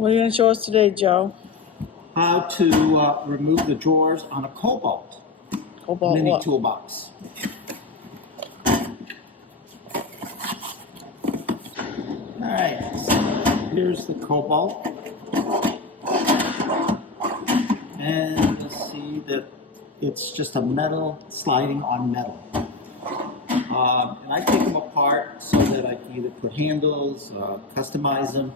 What are you going to show us today, Joe? How to remove the drawers on a Kobalt mini what? toolbox. Alright, so here's the Kobalt. And you'll see that it's just a metal sliding on metal. And I take them apart so that I can either put handles, customize them.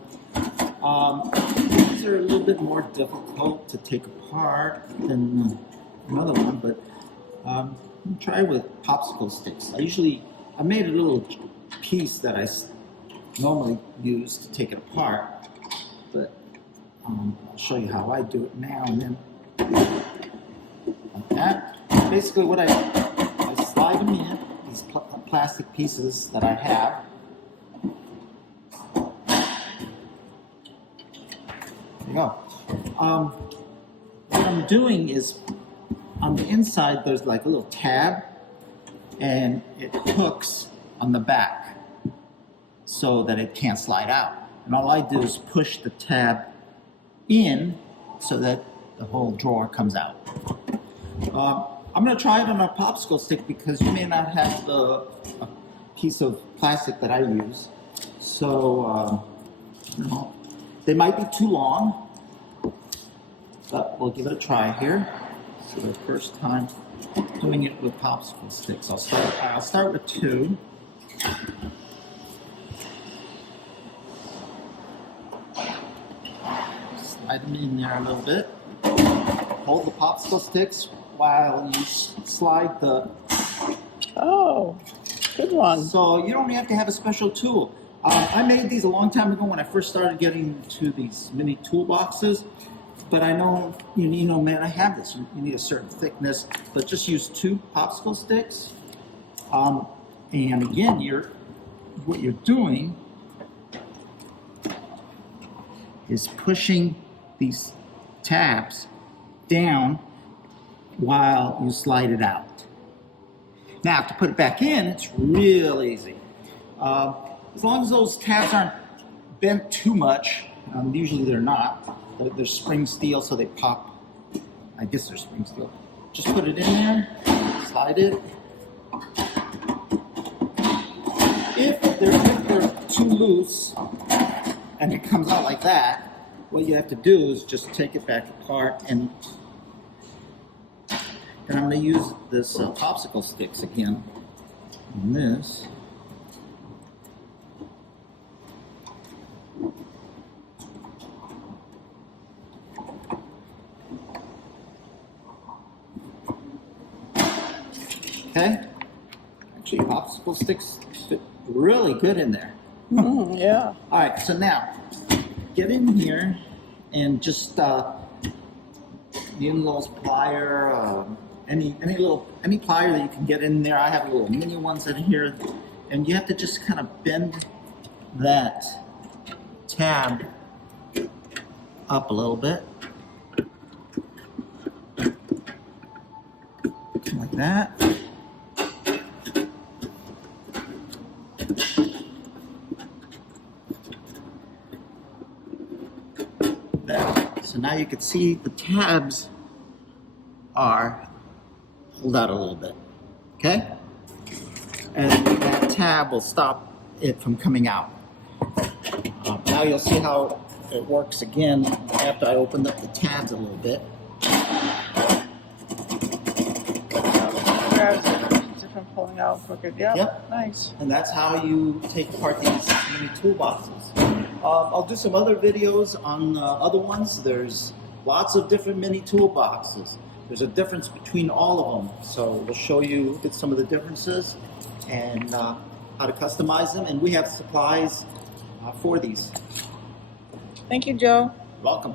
These are a little bit more difficult to take apart than another one, but try with popsicle sticks. I made a little piece that I normally use to take it apart, but I'll show you how I do it now and then. Like that. Basically what I slide them in, these plastic pieces that I have. There you go. What I'm doing is, on the inside there's like a little tab, and it hooks on the back so that it can't slide out. And all I do is push the tab in so that the whole drawer comes out. I'm going to try it on a popsicle stick because you may not have a piece of plastic that I use. So, they might be too long, but we'll give it a try here. So the first time doing it with popsicle sticks, I'll start with 2. Slide them in there a little bit. Hold the popsicle sticks while you slide the... Oh, good one. So you don't have to have a special tool. I made these a long time ago when I first started getting to these mini toolboxes, but I know man, I have this. You need a certain thickness, but just use 2 popsicle sticks. And again, what you're doing is pushing these tabs down while you slide it out. Now, to put it back in, it's real easy. As long as those tabs aren't bent too much, usually they're not. They're spring steel, so they pop. I guess they're spring steel. Just put it in there, slide it. If they're too loose and it comes out like that, what you have to do is just take it back apart, and I'm going to use this popsicle sticks again. And this. Okay. Actually, popsicle sticks fit really good in there. Yeah. All right. So now, get in here and just Lowe's plier, any plier that you can get in there. I have little mini ones in here, and you have to just kind of bend that tab up a little bit, like that. So now you can see the tabs are pulled out a little bit, okay? And that tab will stop it from coming out. Now you'll see how it works again after I open up the tabs a little bit. Different pulling out crooked. Yep. Nice. And that's how you take apart these mini toolboxes. I'll do some other videos on other ones. There's lots of different mini toolboxes. There's a difference between all of them. So we'll show you some of the differences and how to customize them. And we have supplies for these. Thank you, Joe. Welcome.